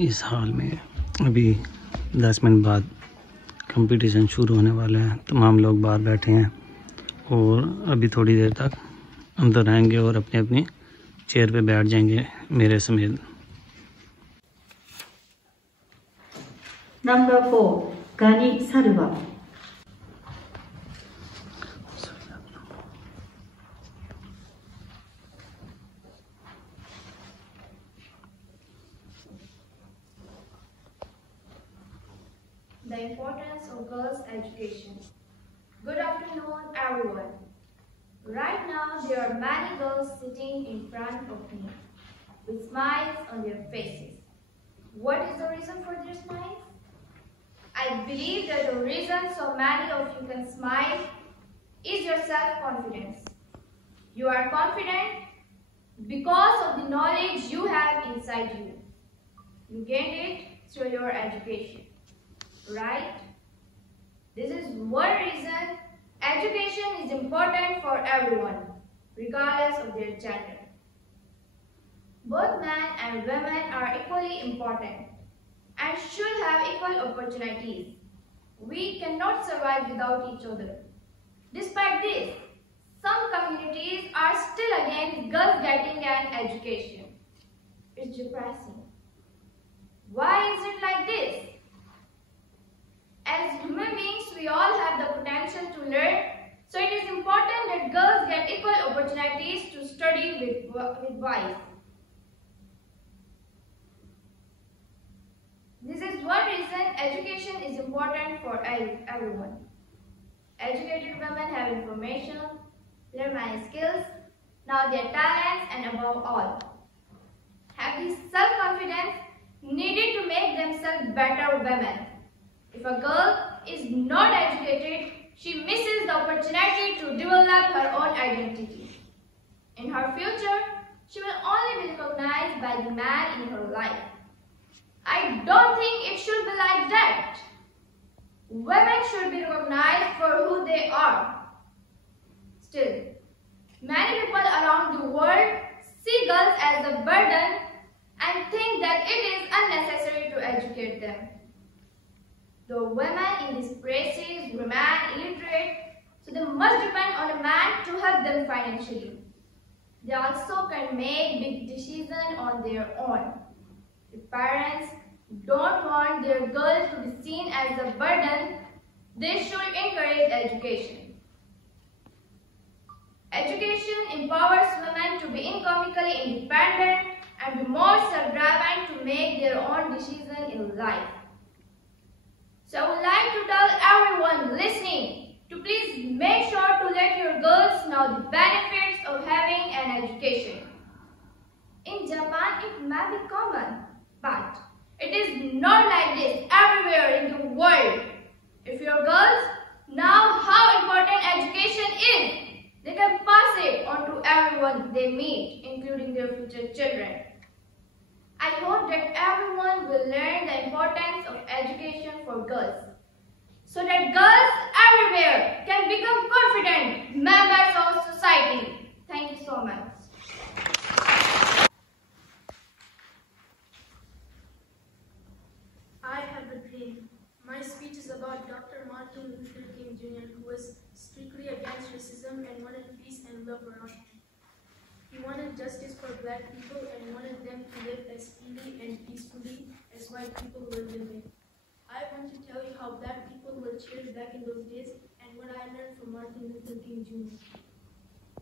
इस हाल में अभी 10 मिनट बाद कंपटीशन शुरू होने वाला है। तमाम लोग बाहर बैठे हैं और अभी थोड़ी देर तक अंदर आएंगे और अपनी अपनी चेयर पे बैठ जाएंगे मेरे समेत। नंबर 4 गानी सारुवा। The importance of girls' education. Good afternoon, everyone. Right now, there are many girls sitting in front of me with smiles on their faces. What is the reason for their smiles? I believe that the reason so many of you can smile is your self-confidence. You are confident because of the knowledge you have inside you. You gained it through your education. Right? This is one reason education is important for everyone, regardless of their gender. Both men and women are equally important and should have equal opportunities. We cannot survive without each other. Despite this, some communities are still against girls getting an education. It's depressing. Why is it like this? As human beings, we all have the potential to learn, so it is important that girls get equal opportunities to study with boys. This is one reason education is important for everyone. Educated women have information, learn many skills, know their talents, and above all, have the self-confidence needed to make themselves better women. If a girl is not educated, she misses the opportunity to develop her own identity. In her future, she will only be recognized by the man in her life. I don't think it should be like that. Women should be recognized for who they are. Still, many people around the world see girls as a burden and think that it is unnecessary to educate them. The women in these places remain illiterate, so they must depend on a man to help them financially. They also can make big decisions on their own. If parents don't want their girls to be seen as a burden, they should encourage education. Education empowers women to be economically independent and be more self-driven to make their own decisions in life. So I would like to tell everyone listening to please make sure to let your girls know the benefits of having an education. In Japan, it may be common, but it is not like this everywhere in the world. If your girls know how important education is, they can pass it on to everyone they meet, including their future children. I hope that everyone will learn the importance of education for girls, so that girls everywhere can become confident members of society. Thank you so much. I have a dream. My speech is about Dr. Martin Luther King Jr., who was strictly against racism and wanted peace and love around him. He wanted justice for black people and wanted them to live as freely and peacefully as white people were living. I want to tell you how black people were cheered back in those days and what I learned from Martin Luther King Jr.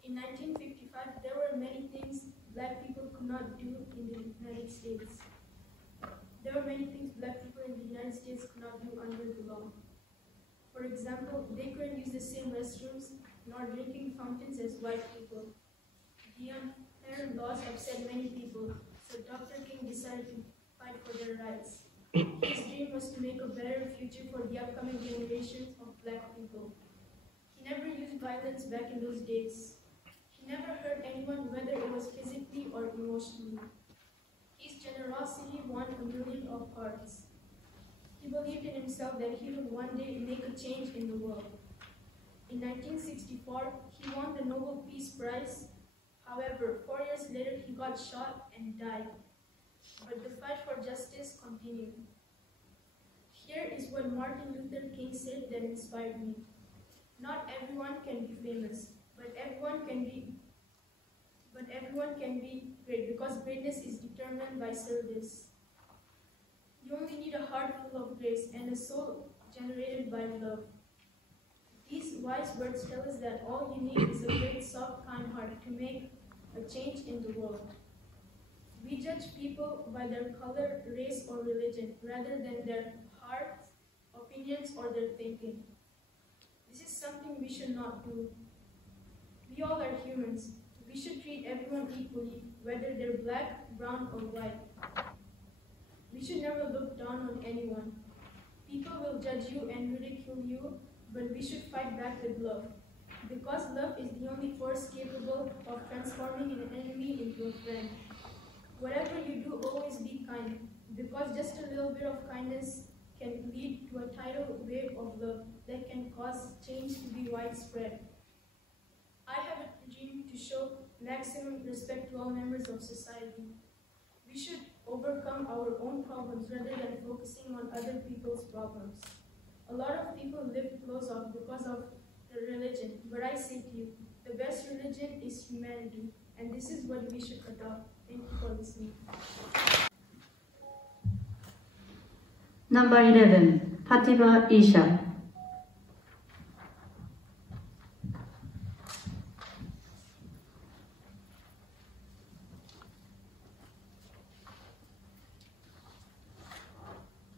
In 1955, there were many things black people could not do in the United States. There were many things black people in the United States could not do under the law. For example, they couldn't use the same restrooms nor drinking fountains as white people. The unfair laws upset many people, so Dr. King decided to fight for their rights. His dream was to make a better future for the upcoming generations of black people. He never used violence back in those days. He never hurt anyone, whether it was physically or emotionally. His generosity won a million of hearts. He believed in himself that he would one day make a change in the world. In 1964, he won the Nobel Peace Prize. However, 4 years later, he got shot and died. but the fight for justice continued. Here is what Martin Luther King said that inspired me. Not everyone can be famous, but everyone can be great, because greatness is determined by service. You only need a heart full of grace and a soul generated by love. These wise words tell us that all you need is a great, soft, kind heart to make a change in the world. We judge people by their color, race, or religion, rather than their hearts, opinions, or their thinking. This is something we should not do. We all are humans. We should treat everyone equally, whether they're black, brown, or white. We should never look down on anyone. People will judge you and ridicule you, but we should fight back with love, because love is the only force capable of transforming an enemy into a friend. Whatever you do, always be kind, because just a little bit of kindness can lead to a tidal wave of love that can cause change to be widespread. I have a dream to show maximum respect to all members of society. We should overcome our own problems rather than focusing on other people's problems. A lot of people live close off because of their religion, but I say to you, the best religion is humanity, and this is what we should adopt. Thank you for listening. Number 11, Fatima Isha.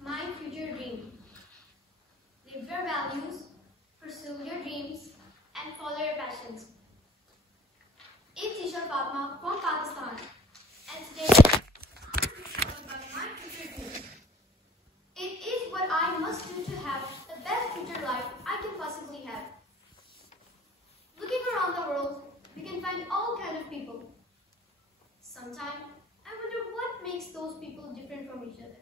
My future dream. Live your values, pursue your dreams, and follow your passions. It's Isha Fatma from Pakistan, and today I'm about my future dreams. It is what I must do to have the best future life I can possibly have. Looking around the world, we can find all kinds of people. Sometimes I wonder what makes those people different from each other.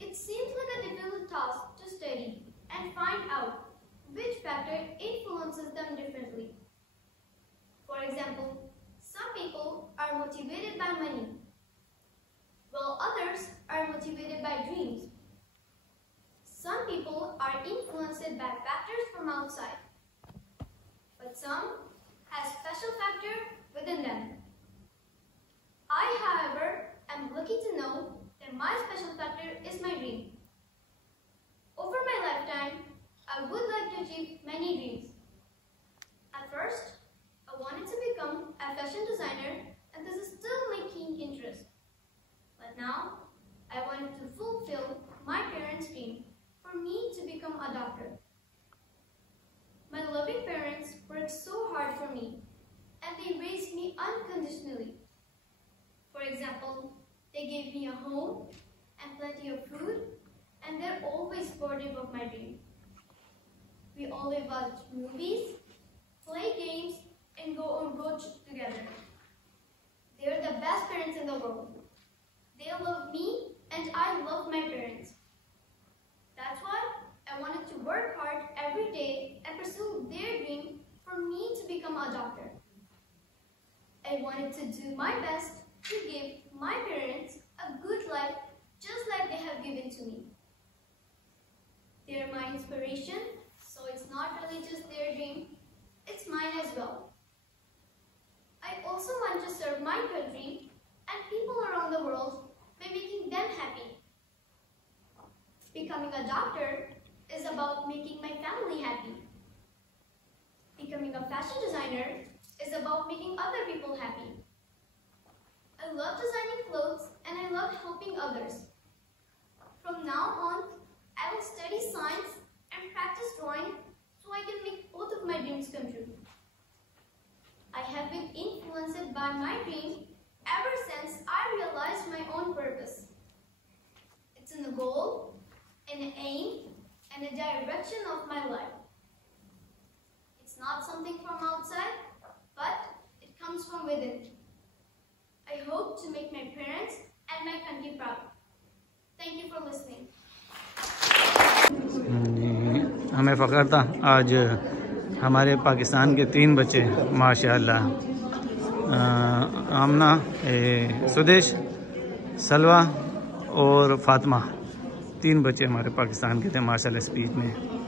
It seems like a difficult task to study and find out which factor influences them differently. For example, some people are motivated by money, while others are motivated by dreams. Some people are influenced by factors from outside, but some have special factor within them. I, however, am lucky to know that my special factor is my dream. Over my lifetime, I would like to achieve many dreams. At first, I wanted to become a fashion designer, and this is still my keen interest. But now, I wanted to fulfill my parents' dream for me to become a doctor. My loving parents worked so hard for me, and they raised me unconditionally. For example, they gave me a home and plenty of food, and they're always supportive of my dream. We always watch movies, play games, and go on road trips together. They're the best parents in the world. They love me, and I love my parents. That's why I wanted to work hard every day and pursue their dream for me to become a doctor. I wanted to do my best to give my parents a good life just like they have given to me. They're my inspiration, so it's not really just their dream, it's mine as well. I also want to serve my country and people around the world by making them happy. Becoming a doctor is about making my family happy. Becoming a fashion designer is about making other people happy. I love designing clothes and I love helping others. From now on, I will study science and practice drawing so I can make both of my dreams come true. I have been influenced by my dream ever since I realized my own purpose. It's in the goal, an aim, and a direction of my life. It's not something from outside, but it comes from within. I hope to make my parents and my country proud. Thank you for listening. हमें फ़ख्र था आज हमारे पाकिस्तान के 3 बच्चे माशाअल्लाह, आमना, सुदेश सलवा और फातिमा, 3 बच्चे हमारे पाकिस्तान के थे माशाल्लाह स्पीच में।